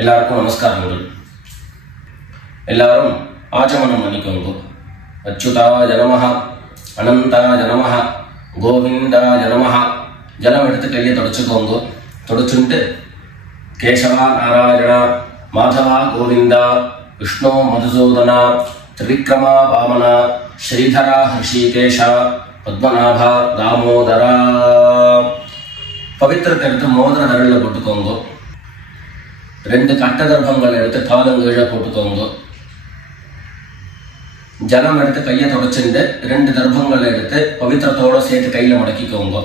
எல்லாருக்கும் நமஸ்காரங்கள். எல்லாரும் ஆச்சமனம் பண்ணிக்கோங்க. அச்சுதாய நமஹ, அனந்தாய நமஹ, கோவிந்தாய நமஹ. ஜலம் எடுத்து கையை தொடச்சுக்கோங்க. தொடச்சுட்டு கேசவா நாராயணா, மாதவா கோவிந்தா, விஷ்ணு மதுசூதனா, திரிவிக்ரமா வாமனா, ஸ்ரீதரா ஹிருஷிகேஷா, பத்மநாபா தாமோதரா. பவித்திரத்தை எடுத்து மோதிர விரலில் போட்டுக்கோங்க. 2 கட்ட கர்ப்பங்கள் எடுத்து காலங்கீழ போட்டுக்கோங்க. ஜலம் எடுத்து கையை தொடச்சுட்டு 2 கர்ப்பங்கள் எடுத்து பவித்திரத்தோட சேர்த்து கையில மடக்கிக்கோங்க.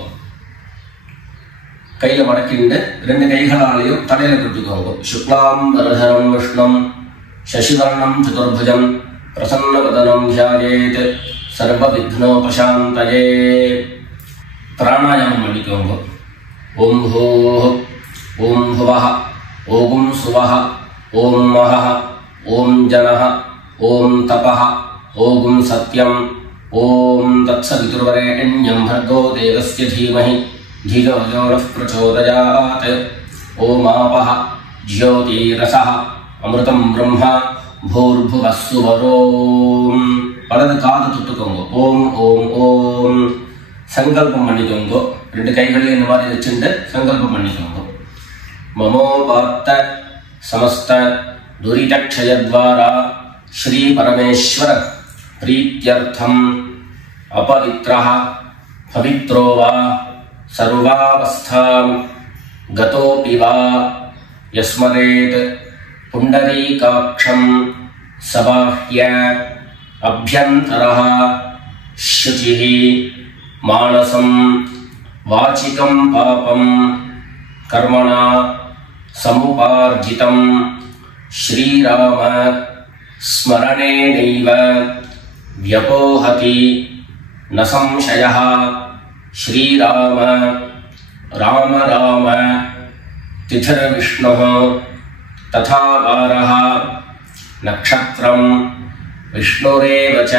கையில மடக்கிண்டு 2 கைகளாலையும் தலையில கொடுத்துக்கோங்க. சுக்லாம் வரதரம் விஷ்ணம் சசிவர்ணம் சதுர்புஜம் பிரசன்னவதனம் தியாயேத் சர்வ விக்னோபசாந்தயே. பிராணாயாமம் பண்ணிக்கோங்க. ஓம் ஹோஹ், ஓம் ஹுவஹ, ஓம் சுவஹ, ஓம் மஹஹ, ஓம் ஜனஹ, ஓம் தபஹ, ஓம் சத்யம், ஓம் தத்சவிதுர்வரேண்யம் भर्गो देवस्य धीमहि धियो यो नः प्रचोदयात्. ஓம் ஆபஹ ஜ்யோதிரஸஹ அமிர்தம் பிரம்ம பூர்புவः சுவரோம். வலது காது தொட்டுக்கோங்க. ஓம் ஓம் ஓம். சங்கல்பம் பண்ணிக்கோங்க. 2 கைகளையும் இந்த மாதிரி வச்சுட்டு சங்கல்பம் பண்ணிக்கோங்க. மமோபாத்த சமஸ்த துரிதக்ஷயத்வாரா ஸ்ரீ பரமேஸ்வர பிரீத்யர்த்தம் அபவித்ரஹ பவித்ரோ வா சர்வாவஸ்தாம் கதோபி வா யஸ்மரேத் புண்டரீகாக்ஷம் சபாஹ்ய அப்யந்தரஹ சுசிஹி மானசம் வாசிகம் பாபம் கர்மணா சமுபார்ஜிதம் ஸ்ரீராம ஸ்மரணேனைவ வ்யபோஹதி ந சம்சயः. ஸ்ரீராம ராம ராம திதிர்விஷ்ணுः ததா வாரः நக்ஷத்ரம் விஷ்ணுரேவ ச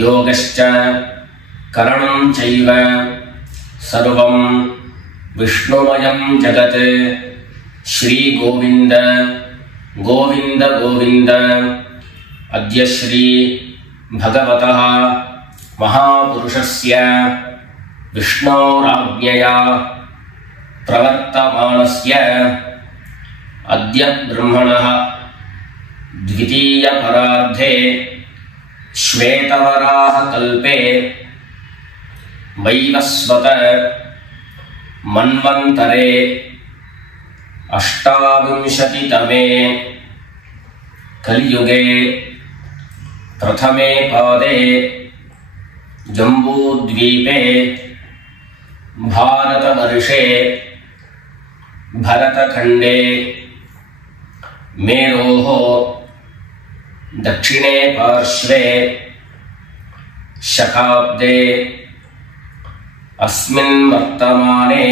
யோகஸ்ச கரணம் சைவ சர்வம் விஷ்ணுமயம் ஜகத். ஸ்ரீ கோவிந்த கோவிந்த கோவிந்த. அத்ய ஸ்ரீ பகவதः மகாபுருஷஸ்ய விஷ்ணோராஜ்ஞயா பிரவர்த்தமானஸ்ய அத்ய பிரம்மணः த்விதீய பரார்த்தே ஸ்வேதவராஹ கல்பே வைவஸ்வத மன்வந்தரே அஷ்டாவிம்சதிதமே கலியுகே பிரதமே பாதே ஜம்பூத்வீபே பாரதவர்ஷே பரதகண்டே மேரோः दक्षिणे पार्श्वे शकाब्दे अस्मिन् वर्तमाने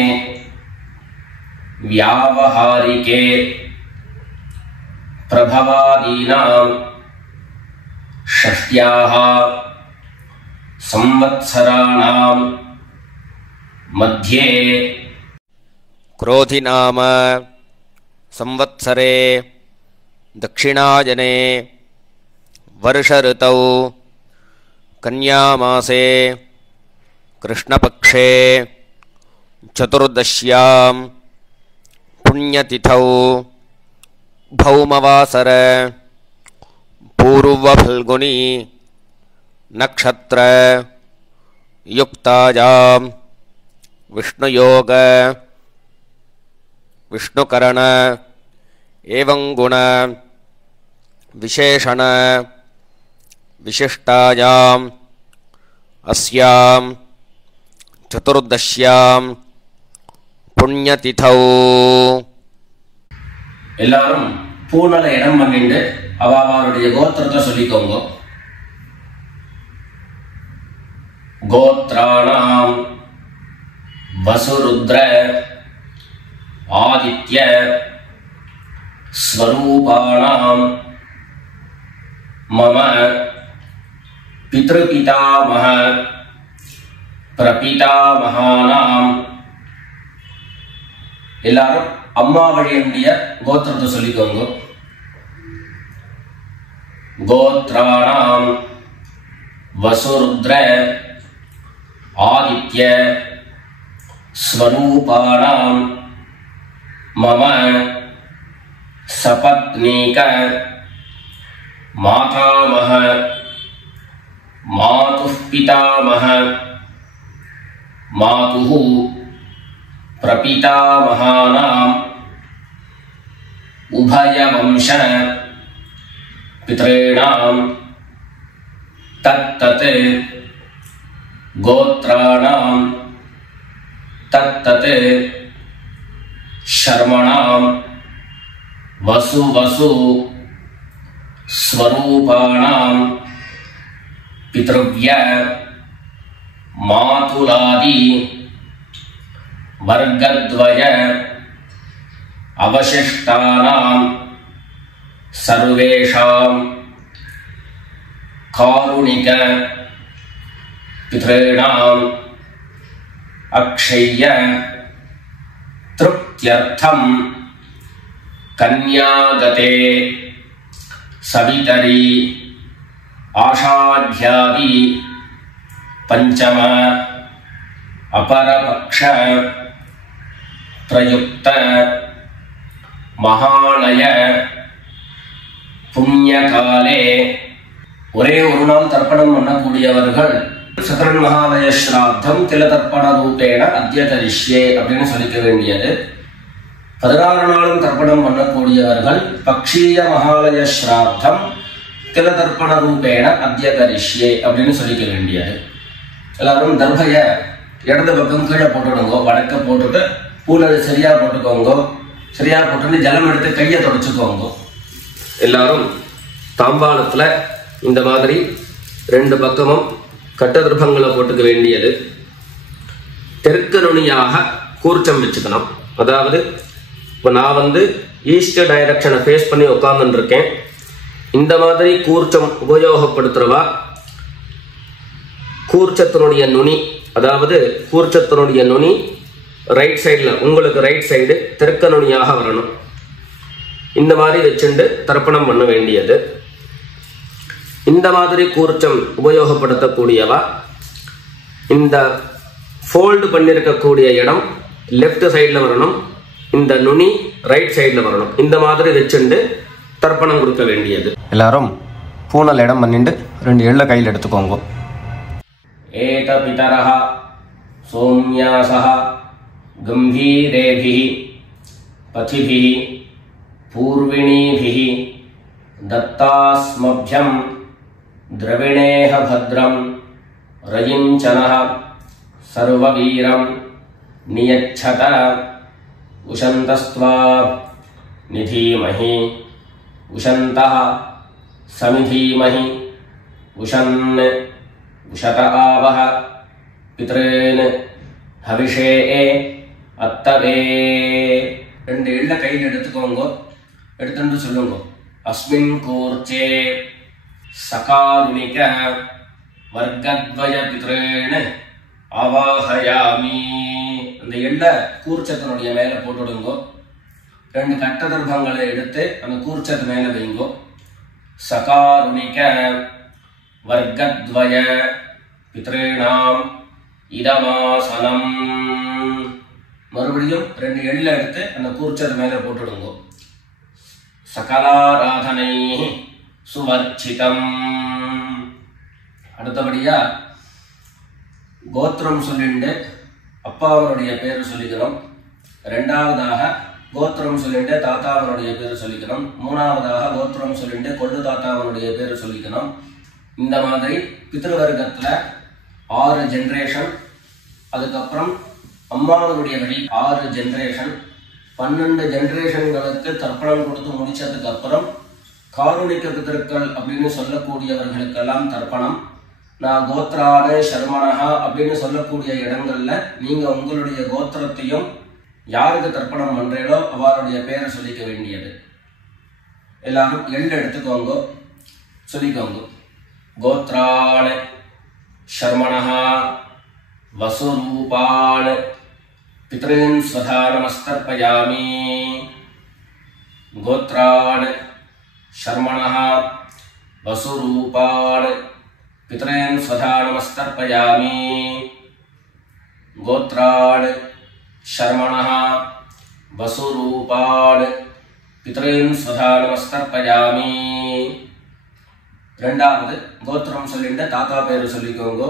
व्यावहारिके प्रभवादीनां षष्ट्याः संवत्सराणां मध्ये क्रोधिनाम संवत्सरे दक्षिणायने वर्ष ऋतौ कन्यामासे कृष्णपक्षे चतुर्दश्यां पुण्यतिथौ भौमवासर पूर्वफल्गुनी नक्षत्र युक्तायां विष्णुयोग विष्णुकरण एवं गुण विशेषण विशिष्टायां अस्यां चतुर्दश्यां पुण्यतिथौ. எல்லாரும் பூனல இடம் பண்ணிட்டு அவளுடைய கோத்திரத்தை சொல்லிக்கோங்க. கோத்ராணாம் வசுருத்ர ஆதித்ய ஸ்வரூபாணாம் மம பித்ருபிதாமஹ பிரபிதாமஹானாம். எல்லாரும் அம்மா வழியினுடைய கோத்திரத்தை சொல்லிக்கோங்க. கோத்ராணாம் வசுருத்ர ஆதித்ய ஸ்வரூபாணாம் மம சபத்னீக மாதாமஹ மாதுः பிதாமஹ மாதுः பிரபிதாமகானாம் உபயவம்ச பித்ரேணாம் தத்தத் கோத்ராணாம் தத்தத் சர்மணாம் வசு வசு ஸ்வரூபாணாம் பித்ருவ்ய மாதுலாதி வர்க்கத்வய அவசிஷ்டானாம் சர்வேஷாம் காருணிக பித்ரேணாம் அக்ஷய்ய திருப்த்யர்த்தம் கன்யாகதே சவிதரி ஆஷாಢ்யாதி பஞ்சம அபரபக்ஷ பிரயுக்த மகாலய புண்ணியகாலே ஒரே ஒரு நாள் தர்ப்பணம் பண்ணக்கூடியவர்கள் சகரன் மகாலய ஸ்ராத்தம் தில தர்ப்பண ரூபேண அத்ய கரிஷ்யே அப்படின்னு சொல்லிக்க வேண்டியது. 16 நாளும் தர்ப்பணம் பண்ணக்கூடியவர்கள் பக்ஷீய மகாலய ஸ்ராத்தம் தில தர்ப்பண ரூபேண அத்ய கரிஷ்யே அப்படின்னு சொல்லிக்க வேண்டியது. எல்லாரும் தர்பைய இடது பக்கம் கீழே போட்டுடுங்க, வடக்க போட்டுட்டு பூனது சரியா போட்டுக்கோங்க. சரியா போட்டு ஜலம் எடுத்து கையை தொடச்சுக்கோங்க. எல்லாரும் தாம்பாளத்துல இந்த மாதிரி 2 பக்கமும் கட்ட திருப்பங்களை போட்டுக்க வேண்டியது. தெற்கு நுனியாக கூர்ச்சம் வச்சுக்கணும். அதாவது இப்போ நான் ஈஸ்ட் டைரக்ஷனை ஃபேஸ் பண்ணி உட்கார்ந்துட்டு இருக்கேன். இந்த மாதிரி கூர்ச்சம் உபயோகப்படுத்துறவா கூர்ச்சத்தினுடைய நுனி, அதாவது கூர்ச்சத்தினுடைய நுனி ரைட் சைடில், உங்களுக்கு ரைட் சைடு தெற்கு நுனியாக வரணும். இந்த மாதிரி வச்சுட்டு தர்ப்பணம் பண்ண வேண்டியது. இந்த மாதிரி கூர்ச்சம் உபயோகப்படுத்தக்கூடியவா இந்த ஃபோல்டு பண்ணியிருக்கக்கூடிய இடம் லெஃப்ட் சைடில் வரணும், இந்த நுனி ரைட் சைடில் வரணும். இந்த மாதிரி வச்சுட்டு தர்ப்பணம் கொடுக்க வேண்டியது. எல்லாரும் பூனல் இடம் பண்ணிட்டு 2 எள்ள கையில் எடுத்துக்கோங்க. ஏத பிதரஹ சோம்யாசஹ கம்பீரேபிஹி பதிபிஹி பூர்விணீபிஹி தத்தாஸ்மப்யம் द्रविणेह भद्रं रयिञ्चनः सर्ववीरं नियच्छत उशन्तस्त्वा निधीमहि उशन्तः समिधीमहि उशन् उशत आवह पितॄन् हविषे अत्तवे. 2 எள்ள கையில் எடுத்துக்கோங்க. எடுத்துட்டு சொல்லுங்க. अस्मिन् कूर्चे சகாருணிக வர்க்கத்வய பித்ரேண அவாஹயாமி. அந்த எள்ள கூர்ச்சத்தினுடைய மேல போட்டுடுங்கோ. 2 கட்ட தர்ப்பங்களை எடுத்து அந்த கூர்ச்சத்து மேல வைங்கோ. சகாருணிக வர்க்கத்வய பித்ரேணாம் இதமாசனம். மறுபடியும் 2 எள்ள எடுத்து அந்த கூர்ச்சத்து மேல போட்டுடுங்கோ. சகலாராதனை சுவர்ச்சிதம். அடுத்தபடியா கோத்திரம் சொல்லிட்டு அப்பாவனுடைய பேரு சொல்லிக்கணும். 2வதாக கோத்திரம் சொல்லிட்டு தாத்தாவனுடைய பேரு சொல்லிக்கணும். 3வதாக கோத்திரம் சொல்லிட்டு கொள்ளு தாத்தாவனுடைய பேரு சொல்லிக்கணும். இந்த மாதிரி பித்ருவர்க்கத்துல 6 ஜெனரேஷன், அதுக்கப்புறம் அம்மாவனுடைய வழி 6 ஜெனரேஷன், 12 ஜெனரேஷன்களுக்கு தர்ப்பணம் கொடுத்து முடிச்சதுக்கு அப்புறம் காருணிக பிதர்கள் அப்படின்னு சொல்லக்கூடியவர்களுக்கெல்லாம் தர்ப்பணம். நான் கோத்ரான சர்மணஹா அப்படின்னு சொல்லக்கூடிய இடங்கள்ல நீங்க உங்களுடைய கோத்திரத்தையும் யாருக்கு தர்ப்பணம் பண்றீங்களோ அவருடைய பேரை சொல்லிக்க வேண்டியது. எல்லாரும் எள்ளு எடுத்துக்கோங்க, சொல்லிக்கோங்க. கோத்ரான சர்மணஹா வசுரூபான் पितॄन् स्वधा नमस्तर्पयामि गोत्रान् शर्मणः वसुरूपान् पितॄन् स्वधा नमस्तर्पयामि गोत्रान् शर्मणः वसुरूपान् पितॄन् स्वधा नमस्तर्पयामि ரெண்டாவது கோத்திரம் சொல்லிட்டு தாத்தா பேரு சொல்லிக்கோங்க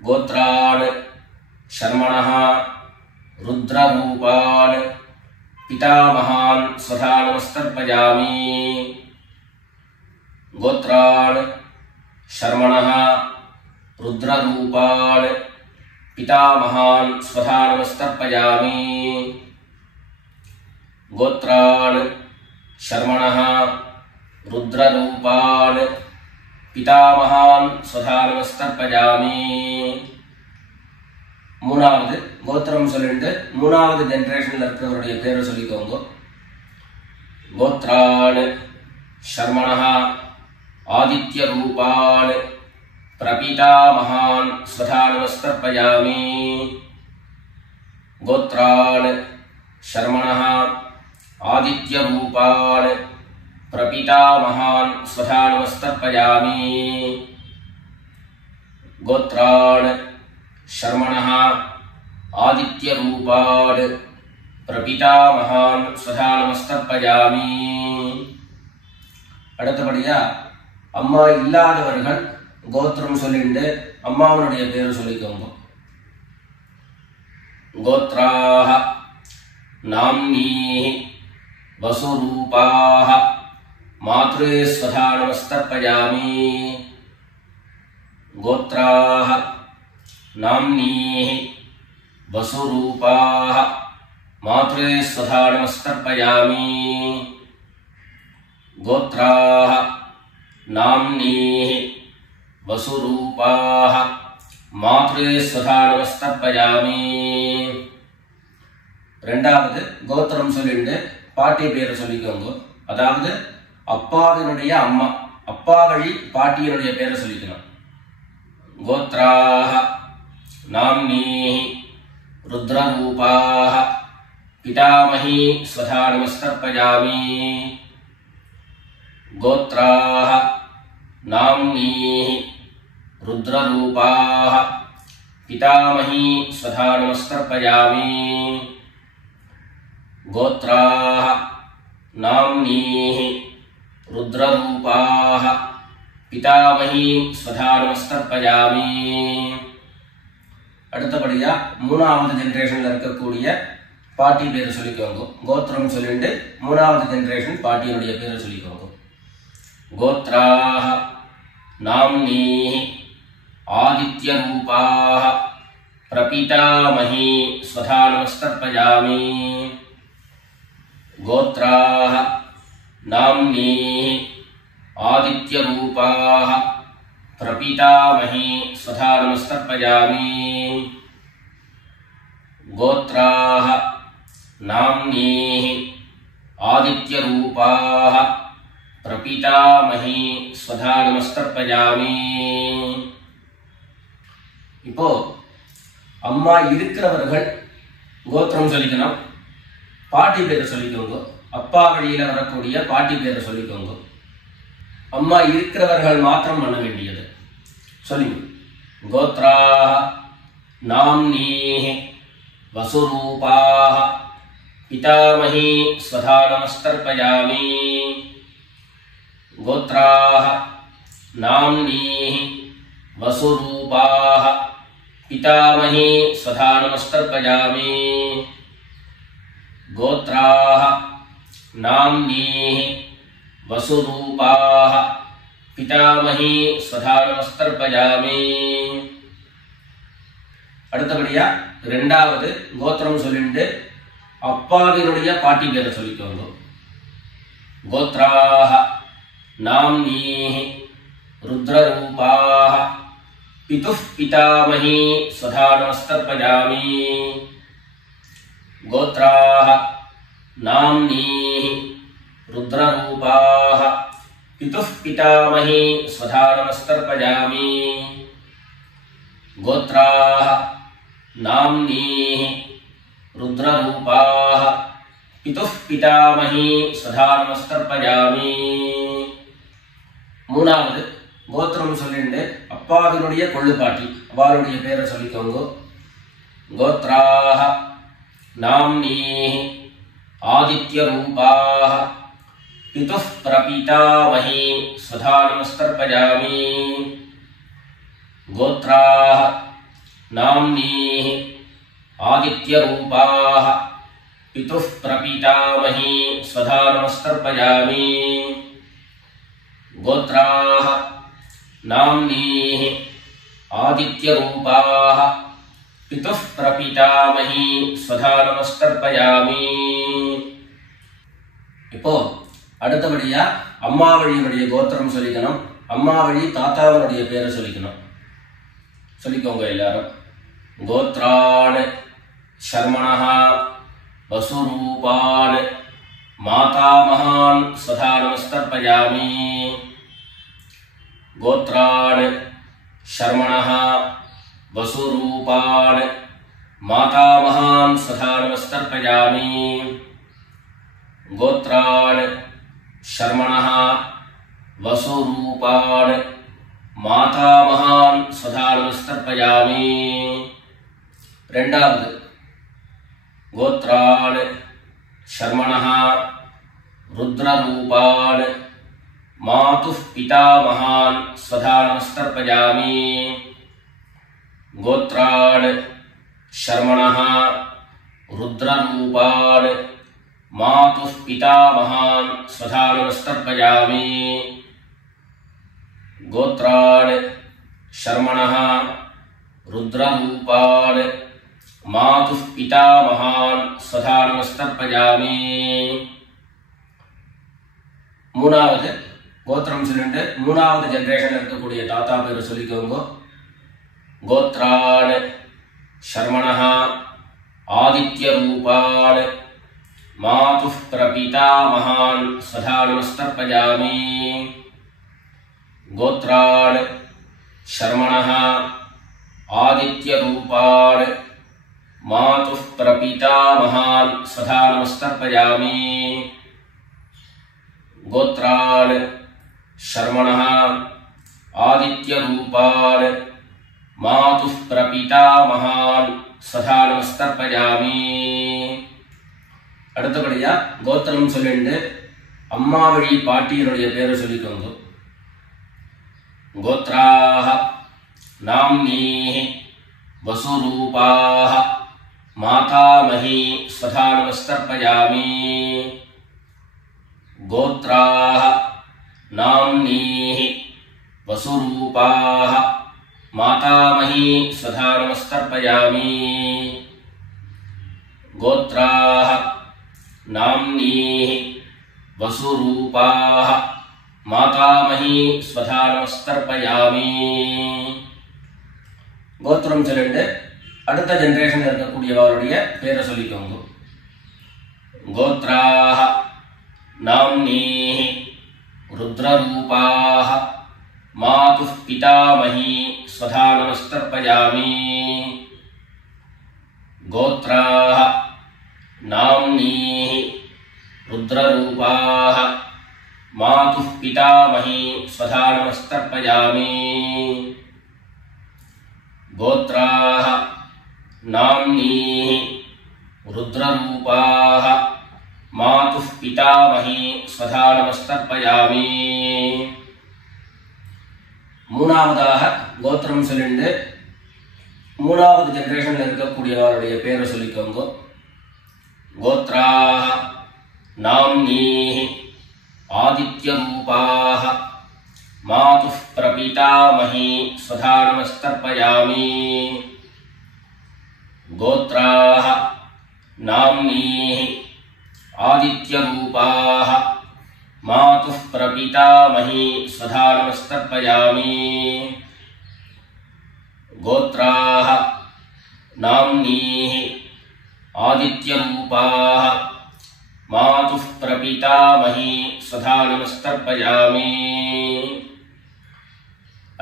கோத்ரான் शर्मणः रुद्ररूपान् पितामहान् स्वधा नमस्तर्पयामि गोत्रान् शर्मणः रुद्ररूपान् पितामहान् स्वधा नमस्तर्पयामि गोत्रान् शर्मणः रुद्ररूपान् पितामहान् स्वधा नमस्तर्पयामि மூணாவது கோத்திரம் சொல்லிட்டு மூணாவது ஜெனரேஷன்ல இருக்கிறவருடைய பேரை சொல்லிக்கோங்க கோத்ரான் शर्मणः आदित्य रूपान् प्रपितामहान् स्वधा नमस्तर्पयामि गोत्रान् शर्मणः आदित्य रूपान् प्रपितामहान् स्वधा नमस्तर्पयामि गोत्रान् शर्मणः आदित्य रूपान् प्रपितामहान् स्वधा नमस्तर्पयामि அடுத்தபடியா அம்மா இல்லாதவர்கள் கோத்திரம் சொல்லிட்டு அம்மாவுடைய பேரு சொல்லிக்கோங்க கோத்ராஹ நாம்னீஹி வசுரூபாஹ மாத்ரே ஸ்வதா நமஸ்தர்ப்பயாமி கோத்ராஹ नाम्नीः वसुरूपाः मात्रे स्वधा नमस्तर्पयामि गोत्राः नाम्नीः वसुरूपाः मात्रे स्वधा नमस्तर्पयामि ரெண்டாவது கோத்திரம் சொல்லிட்டு பாட்டி பேரை சொல்லிக்கோங்க அதாவது அப்பாவினுடைய அம்மா அப்பா வழி பாட்டியினுடைய பேரை சொல்லிக்கணும் கோத்ராஹ नाम्नीः रुद्ररूपाः पितामही स्वधा नमस्तर्पयामि गोत्राः नाम्नीः रुद्ररूपाः पितामही स्वधा नमस्तर्पयामि गोत्राः नाम्नीः रुद्ररूपाः पितामही स्वधा नमस्तर्पयामि அடுத்தபடியா மூணாவது ஜெனரேஷன்ல இருக்கக்கூடிய பாட்டி பேரை சொல்லிக்கோங்க கோத்திரம் சொல்லிட்டு மூணாவது ஜெனரேஷன் பாட்டியுடைய பேரை சொல்லிக்கோங்க கோத்ராஹ நாம்னீஹி ஆதித்ய ரூபாஹ பிரபிதாமஹி ஸ்வதா நமஸ்தர்ப்பயாமி கோத்ராஹ நாம்னீஹி ஆதித்ய ரூபாஹ प्रपितामही स्वधा नमस्तर्पयामि गोत्राः नाम्नीः आदित्यरूपाः प्रपितामही स्वधा नमस्तर्पयामि இப்போ அம்மா இருக்கிறவர்கள் கோத்திரம் சொல்லிக்கணும் பாட்டி பேரை சொல்லிக்கோங்க அப்பா வழியில வரக்கூடிய பாட்டி பேரை சொல்லிக்கோங்க அம்மா இருக்கிறவர்கள் மாத்திரம் பண்ண வேண்டியது சொல்லுங்க கோத்ராஹ நாம்னீஹி வசுரூபாஹ பிதாமஹி ஸ்வதா நமஸ்தர்ப்பயாமி கோத்ராஹ நாம்னீஹி வசுரூபாஹ பிதாமஹி ஸ்வதா நமஸ்தர்ப்பயாமி கோத்ராஹ நாம்னீஹி वसुरूपाः पितामही स्वधा नमस्तर्पयामि அடுத்தபடியா இரண்டாவது கோத்திரம் சொல்லிட்டு அப்பாவினுடைய பாட்டி பேரை சொல்லிக்கோங்க கோத்ராஹ நாம்னீஹி रुद्ररूपाः पितुः पितामही स्वधा नमस्तर्पयामि गोत्राः नाम्नीः रुद्ररूपाः पितुः पितामही स्वधा नमस्तर्पयामि गोत्राः नाम्नीः रुद्ररूपाः पितुः पितामही स्वधा नमस्कर्पयामि. மூணாவது கோத்திரம் சொல்லிட்டு அப்பாவினுடைய கொள்ளுப்பாட்டி அவளுடைய பேரை சொல்லிக்கோங்க. கோத்ராஹ நாம்னீஹி ஆதித்யரூபாஹ பிதுः பிரபிதாமஹி ஸ்வதா நமஸ்கர்ப்பயாமி. கோத்ராஹ நாம்னீஹி ஆதித்யரூபாஹ பிதுः பிரபிதாமஹி ஸ்வதா நமஸ்கர்ப்பயாமி. கோத்ராஹ நாம்னீஹி ஆதித்யரூபாஹ பிதுः பிரபிதாமஹி ஸ்வதா நமஸ்கர்ப்பயாமி. இப்போ அடுத்தபடியா அம்மா வழியினுடைய கோத்திரம் சொல்லிக்கணும். அம்மா வழி தாத்தாவனுடைய பேரை சொல்லிக்கணும். சொல்லிக்கோங்க எல்லாரும். கோத்ரான் சர்மணஹ வசுரூபான் மாதாமகான் ஸ்வதா நமஸ்கர்ப்பயாமி. கோத்ரான் சர்மணஹ வசுரூபான் மாதாமகான் ஸ்வதா நமஸ்கர்ப்பயாமி. கோத்ரான் சர்மணஹ வசுரூபான் மாதாமகான் ஸ்வதா நமஸ்கர்ப்பயாமி. ரெண்டாவது கோத்ரான் சர்மணஹ ருத்ரரூபான் மாதுः பிதாமகான் ஸ்வதா நமஸ்கர்ப்பயாமி. கோத்ரான் சர்மணஹ ருத்ரரூபான் மாதுः பிதாமகான் ஸ்வதா நமஸ்கர்ப்பயாமி. கோத்ரான் சர்மணஹ ருத்ரரூபான் மாதுः பிதாமகான் ஸ்வதா நமஸ்கர்ப்பயாமி. மூணாவது கோத்திரம் சொல்லிட்டு மூணாவது ஜெனரேஷன் இருக்கக்கூடிய தாத்தா பேரை சொல்லிக்கோங்க. கோத்ரான் சர்மணஹ ஆதித்யரூபான் மாதுः பிரபிதாமகான் ஸ்வதா நமஸ்கர்ப்பயாமி. கோத்ரான் சர்மணஹ ஆதித்யரூபான் மாதுः பிரபிதாமகான் ஸ்வதா நமஸ்கர்ப்பயாமி. கோத்ரான் சர்மணஹ ஆதித்யரூபான் மாதுः பிரபிதாமகான் ஸ்வதா நமஸ்கர்ப்பயாமி. அடுத்தபடியா கோத்திரம் சொல்லிட்டு அம்மா வழி பாட்டியினுடைய பேரை சொல்லிக்கோங்க. கோத்ராஹ நாம்னீஹி வசுரூபாஹ மாதாமஹி ஸ்வதா நமஸ்கர்ப்பயாமி. கோத்ராஹ நாம்னீஹி வசுரூபாஹ மாதாமஹி ஸ்வதா நமஸ்கர்ப்பயாமி. கோத்ராஹ நாம்னீஹி வசுரூபாஹ மாதாமஹி ஸ்வதா நமஸ்கர்ப்பயாமி. கோத்திரம் சொல்லிட்டு அடுத்த ஜெனரேஷன் இருக்கக்கூடியவருடைய பேரை சொல்லிக்கோங்க. கோத்ராஹ நாம்னீஹி ருத்ரரூபாஹ மாதுः பிதாமஹி ஸ்வதா நமஸ்கர்ப்பயாமி. கோத்ராஹ நாம்னீஹி ருத்ரரூபாஹ மாதுः பிதாமஹி ஸ்வதா நமஸ்கர்ப்பயாமி. கோத்ராஹ நாம்னீஹி ருத்ரரூபாஹ மாதுः பிதாமஹி ஸ்வதா நமஸ்கர்ப்பயாமி. மூணாவதாக கோத்திரம் சொல்லிட்டு மூணாவது ஜெனரேஷன்ல இருக்கக்கூடியவருடைய பேரை சொல்லிக்கோங்க. கோத்ராஹ நாம்னீஹி ஆதித்யரூபாஹ மாதுः பிரபிதாமஹி ஸ்வதா நமஸ்கர்ப்பயாமி. கோத்ராஹ நாம்னீஹி ஆதித்யரூபாஹ மாதுः பிரபிதாமஹி ஸ்வதா நமஸ்கர்ப்பயாமி. கோத்ராஹ நாம்னீஹி ஆதித்யரூபாஹ மாதுः பிரபிதாமஹி ஸ்வதா நமஸ்கர்ப்பயாமி.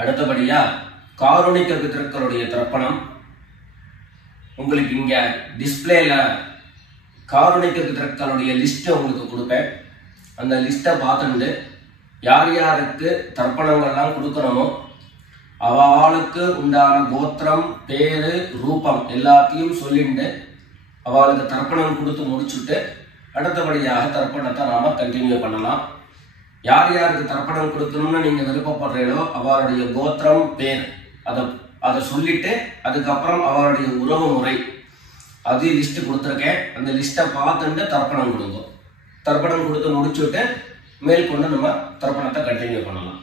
அடுத்தபடியா காருணிக பிதர்களுடைய தர்ப்பணம் உங்களுக்கு இங்க டிஸ்பிளேல காருணிக பிதர்களுடைய லிஸ்ட் உங்களுக்கு கொடுப்பேன். அந்த லிஸ்ட்டை பார்த்துட்டு யார் யாருக்கு தர்ப்பணங்கள்லாம் கொடுக்கணுமோ அவளுக்கு உண்டான கோத்திரம், பேரு, ரூபம் எல்லாத்தையும் சொல்லிட்டு அவளுக்கு தர்ப்பணம் கொடுத்து முடிச்சுட்டு அடுத்தபடியாக தர்ப்பணத்தை நாம கண்டினியூ பண்ணலாம். யார் யாருக்கு தர்ப்பணம் கொடுக்கணும்னு நீங்க விருப்பப்படுறீங்களோ அவளுடைய கோத்திரம், பேர் அதை சொல்லிட்டு அதுக்கப்புறம் அவளுடைய உறவு முறை அது லிஸ்ட் கொடுத்துருக்கேன். அந்த லிஸ்ட்டை பார்த்துட்டு தர்ப்பணம் கொடுங்க. தர்ப்பணம் கொடுத்து முடிச்சுட்டு மேற்கொண்டு நம்ம தர்ப்பணத்தை கண்டினியூ பண்ணலாம்.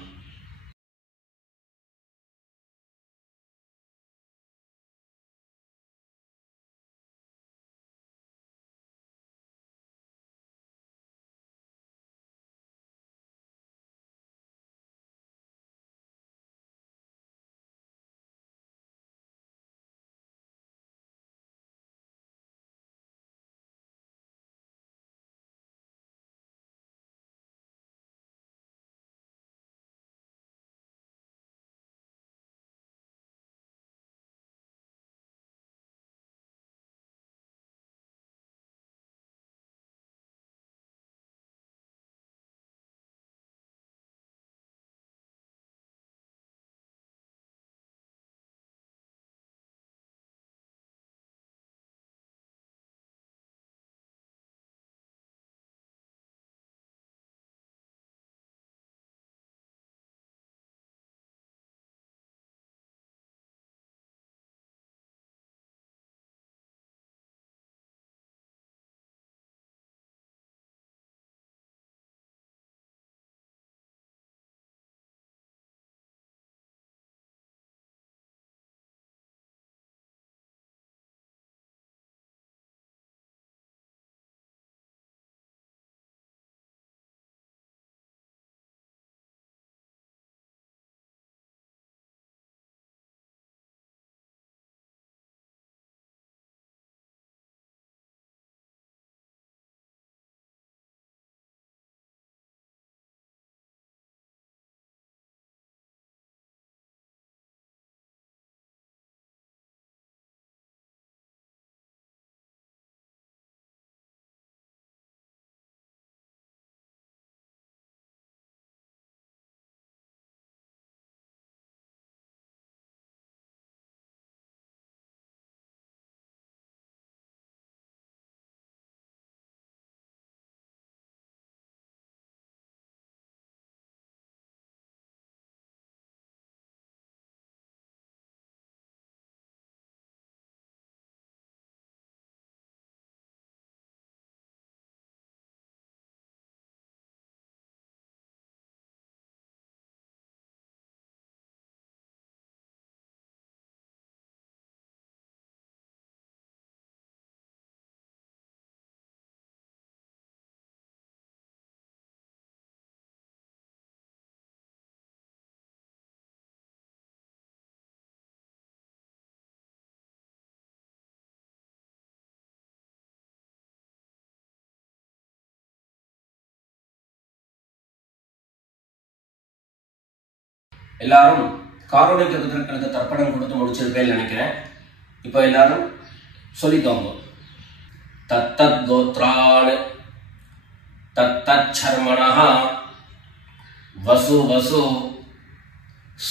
எல்லாரும் காருணிக பிதர்களுக்கு தர்ப்பணம் கொடுத்து முடிச்சிருப்பேன்னு நினைக்கிறேன். இப்போ எல்லாரும் சொல்லிக்கோங்க. தத்தத் கோத்ரான் தத்தத் சர்மணஹ வசு வசு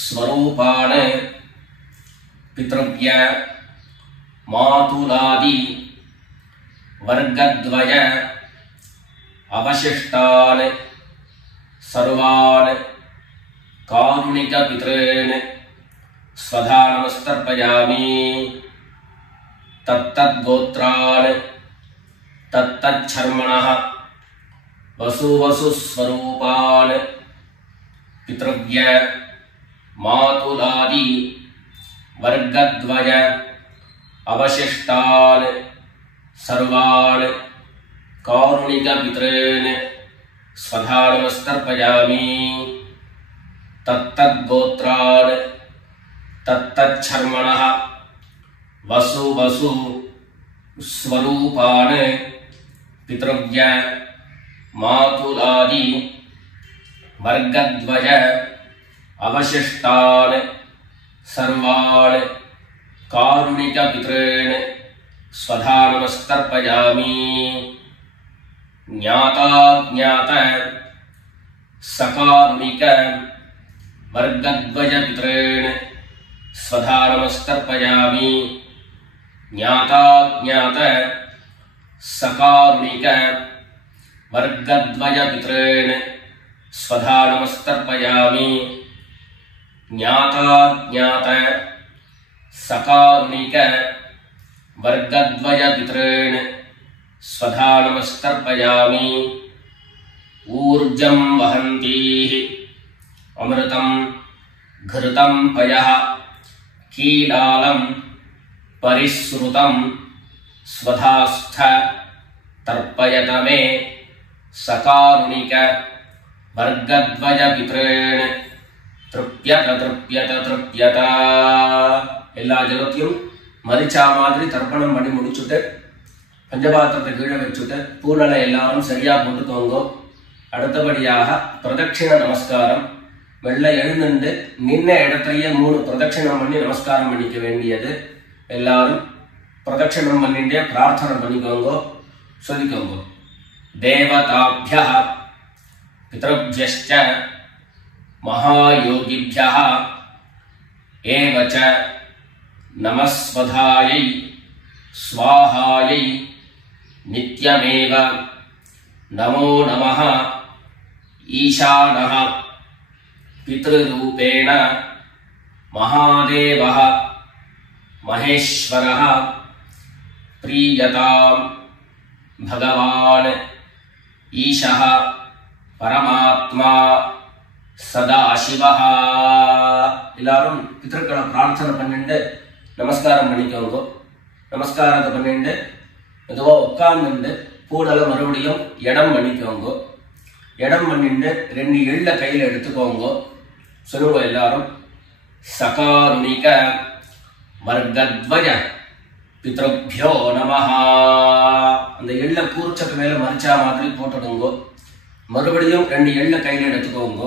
ஸ்வரூபான் பித்ருவ்ய மாதுலாதி வர்க்கத்வய அவசிஷ்டான் சர்வான் காருணிக பித்ரேன் ஸ்வதா நமஸ்தர்ப்பயாமி. தத்தத் கோத்ரான் தத்தத் சர்மணஹ வசு வசு ஸ்வரூபான் பித்ருவ்ய மாதுலாதி வர்க்கத்வய அவசிஷ்டான் சர்வான் காருணிக பித்ரேன் ஸ்வதா நமஸ்தர்ப்பயாமி. தத்தத் கோத்ரான் தத்தத் சர்மணஹ வசு வசு ஸ்வரூபான் பித்ருவ்ய மாதுலாதி வர்க்கத்வய அவசிஷ்டான் சர்வான் காருணிக பித்ரேன் स्वधा नमस्तर्पयामि ज्ञाता ज्ञात सकारुणिक वर्गद्वय पितॄन् स्वधा नमस्तर्पयामि ज्ञाता ज्ञात सकारुणिक वर्गद्वय पितॄन् स्वधा नमस्तर्पयामि ज्ञाता ज्ञात सकारुणिक वर्गद्वय पितॄन् स्वधा नमस्तर्पयामि ऊर्जं वहन्तीः अमृतं घृतं पयः कीलालं परिसृतं स्वधास्थ तर्पयत मे सकारुणिक वर्गद्वय पितॄन् तृप्यत तृप्यत तृप्यत எல்லா ஜலத்தையும் மரிச்சா மாதிரி தர்ப்பணம் பண்ணி முடிச்சுட்டு பஞ்சபாத்திரத்தை கீழே வச்சுட்டு பூனலை எல்லாரும் சரியா போட்டுக்கோங்க. அடுத்தபடியாக பிரதட்சிண நமஸ்காரம். வெள்ளை எழுந்துண்டு நின்ன இடத்தையே 3 பிரதட்சிணம் பண்ணி நமஸ்காரம் பண்ணிக்க வேண்டியது. எல்லாரும் பிரதட்சிணம் பண்ணிட்டே பிரார்த்தனை பண்ணிக்கோங்க, சொல்லிக்கோங்க. தேவதாभ्यः பித்ருभ्यश्च महायोगिभ्यः एव च नमस्वधायै स्वाहायै नित्यमेव नमो नमः ईशानः पितृरूपेण महादेवः महेश्वरः प्रीयतां भगवान् ईशः परमात्मा सदाशिवः. எல்லாரும் பித்ருக்களை பிரார்த்தனை பண்ணிட்டு நமஸ்காரம் பண்ணிக்கோங்க. நமஸ்காரத்தை பண்ணிட்டு மெதுவா உட்கார்ந்துட்டு பூனலை மறுபடியும் இடம் பண்ணிக்கோங்க. இடம் பண்ணிட்டு 2 எள்ள கையில எடுத்துக்கோங்க. சொல்லுங்க எல்லாரும். சகாருணிக வர்கத்வய பித்ருभ्यो நமஹ. அந்த எள்ள கூர்ச்சத்து மேல மரிச்சா மாதிரி போட்டுடுங்க. மறுபடியும் 2 எள்ள கையில எடுத்துக்கோங்க.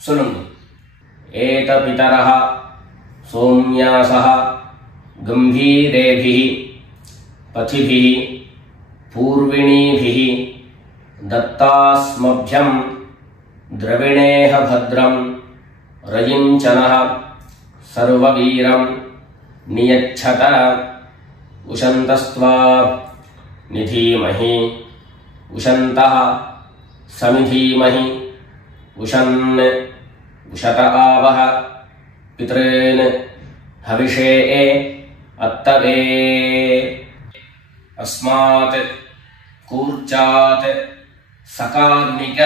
சொல்லுங்க. ஏத பிதரஹ சோம்யாசஹ கம்பீரேபிஹி பதிபிஹி பூர்விணீபிஹி दत्तास्मभ्यं द्रविणेह भद्रं रयिञ्चनः सर्ववीरं नियच्छत उशन्तस्त्वा निधीमहि उशन्तः समिधीमहि उशन् उशत आवह पितॄन् हविषे अत्तवे. अस्मात् कूर्चात् सकारुणिक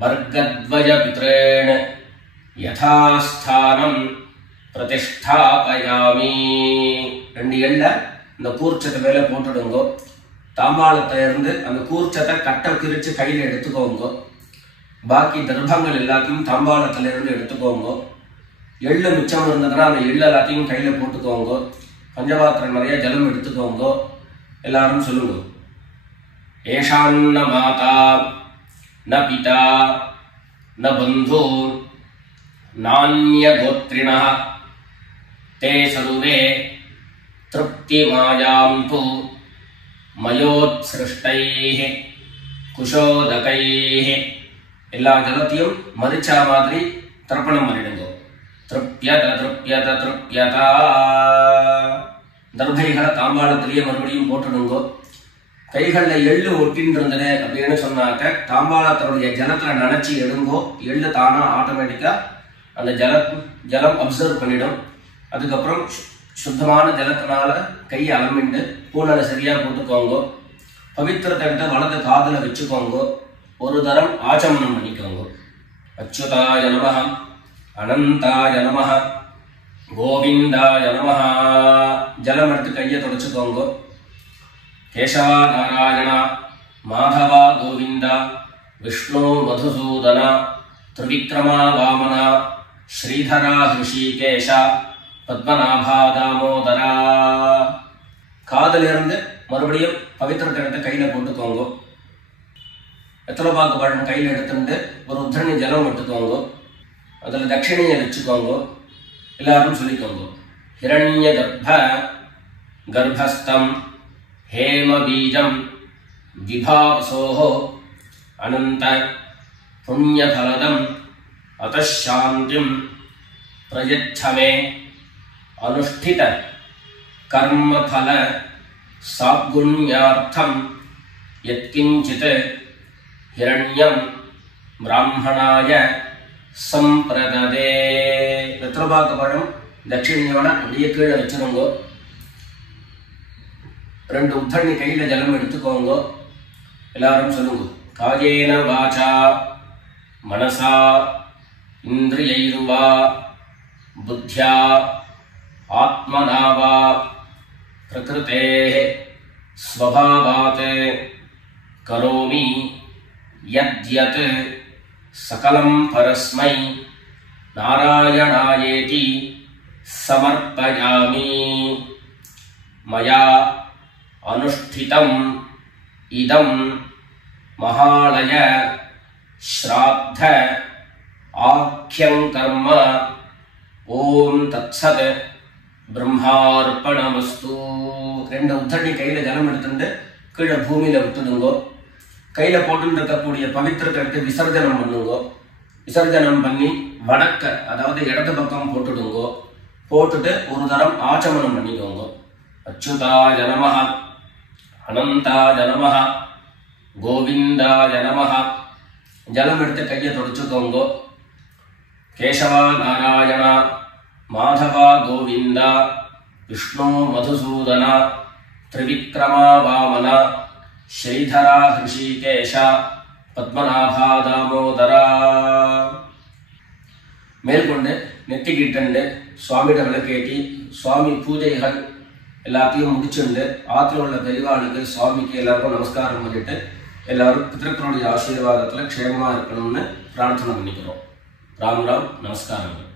वर्गद्वय पितॄन् यथास्थानं प्रतिष्ठापयामि. 2 எள்ள இந்த கூர்ச்சத்தை மேல போட்டுடுங்க. தாம்பாளத்தை இருந்து அந்த கூர்ச்சத்தை கட்ட பிரிச்சு கையில எடுத்துக்கோங்க. பாக்கி தர்ப்பங்கள் எல்லாத்தையும் தாம்பாளத்துல இருந்து எடுத்துக்கோங்க. எள்ளு மிச்சம் இருந்ததுன்னா அந்த எள்ளு எல்லாத்தையும் கையில போட்டுக்கோங்க. பஞ்சபாத்திரம் நிறைய ஜலம் எடுத்துக்கோங்க. எல்லாரும் சொல்லுங்க. ஏஷாन्न மாதா न पिता न बन्धु नान्यगोत्रिणः ते सर्वे तृप्तिमायान्तु मयोत्सृष्टैः कुशोदकैः. எல்லா ஜலத்தையும் மரிச்சா மாதிரி தர்ப்பணம் பண்ணிடுங்க. திருப்யத திருப்யத திருப்யதா. தர்பைகளை தாம்பாளத்திலேயே மறுபடியும் போட்டுடுங்க. கைகள்ல எள்ளு ஒட்டின்னு இருந்தது அப்படின்னு சொன்னாக்க தாம்பாளத்தினுடைய ஜலத்துல நினைச்சு எடுங்கோ. எள்ளு தானா ஆட்டோமேட்டிக்கா அந்த ஜலம் அப்சர்வ் பண்ணிடும். அதுக்கப்புறம் சுத்தமான ஜலத்தினால கையை அலம்பிண்டு பூனலை சரியா போட்டுக்கோங்க. பவித்திரத்தை எடுத்து வலது காதுல வச்சுக்கோங்க. ஒரு தரம் ஆச்சமனம் பண்ணிக்கோங்க. அச்சுதாய நமஹ அனந்தாய நமஹ கோவிந்தாய நமஹ. ஜலம் எடுத்து கையை தொடச்சுக்கோங்க. கேசவா நாராயண மாதவா கோவிந்த விஷ்ணு மதுசூதன திரிவிக்ரமா வாமன ஸ்ரீதரா ஹிருஷிகேஷ பத்மநாபா தாமோதரா. காதல இருந்து மறுபடியும் பவித்திரத்தை எடுத்து கையில போட்டுக்கோங்க. வெத்தலை பாக்கு பழம் கையில் எடுத்துட்டு ஒரு உத்தரணி ஜலம் எடுத்துக்கோங்க. அதுல தட்சிணையை வச்சுக்கோங்க. எல்லாரும் சொல்லிக்கோங்க. ஹிரண்ய கர்ப்ப गर्भस्थं हेमबीजं विभावसोः अनंत पुण्यफलदम् अतः शान्तिं प्रयच्छ मे अनुष्ठित कर्मफल साद्गुण्यार्थं यत्किंचित् हिरण्यं ब्राह्मणाय संप्रददे. வெத்தலைபாக்கு பழம் தட்சிணையோட அப்படியே கீழே வச்சிருங்கோ. 2 உத்தண்ணி கையில ஜலம் எடுத்துக்கோங்க. எல்லாரும் சொல்லுங்க. காயேன வாசா மனசா இந்திரியைர்வா புத்யா ஆத்மனா வா பிரகிருதேஹ ஸ்வபாவாத் கரோமி யத்யத் சகலம் பரஸ்மை நாராயணாயேதி சமர்ப்பயாமி. மயா அனுஷ்டிதம் இதம் மகாலய ஸ்ராத்த ஆக்யம் கர்ம. ஓம் தத்சத் பிரம்மார்ப்பணமஸ்து. 2 உத்தண்ணி கையில ஜலம் எடுத்துட்டு கீழே பூமியில விட்டுடுங்கோ. கையில போட்டு இருக்கக்கூடிய பவித்திரத்தை எடுத்து விசர்ஜனம் பண்ணுங்கோ. விசர்ஜனம் பண்ணி வடக்க அதாவது இடது பக்கம் போட்டுடுங்கோ. போட்டுட்டு ஒரு தரம் ஆச்சமனம் பண்ணிக்கோங்க. அச்சுதாய நமஹ அனந்தாய நமஹ கோவிந்தாய நமஹ. ஜலம் எடுத்து கையை தொடச்சுக்கோங்க. கேசவா நாராயண மாதவா கோவிந்தா விஷ்ணு மதுசூதன திரிவிக்ரமா வாமன ஸ்ரீதரா ஹிருஷிகேஷ பத்மநாபா தாமோதரா. மேற்கொண்டு நெத்திக்கிட்டு சுவாமியிட விளக்கேற்றி சுவாமி பூஜைகள் எல்லாத்தையும் முடிச்சுண்டு ஆத்துல உள்ள பெரியவாளுக்கு சுவாமிக்கு எல்லாருக்கும் நமஸ்காரம் பண்ணிட்டு எல்லாரும் பிதர்களுடைய ஆசீர்வாதத்துல க்ஷேமமா இருக்கணும்னு பிரார்த்தனை பண்ணிக்கிறோம். ராம் ராம். நமஸ்காரங்கள்.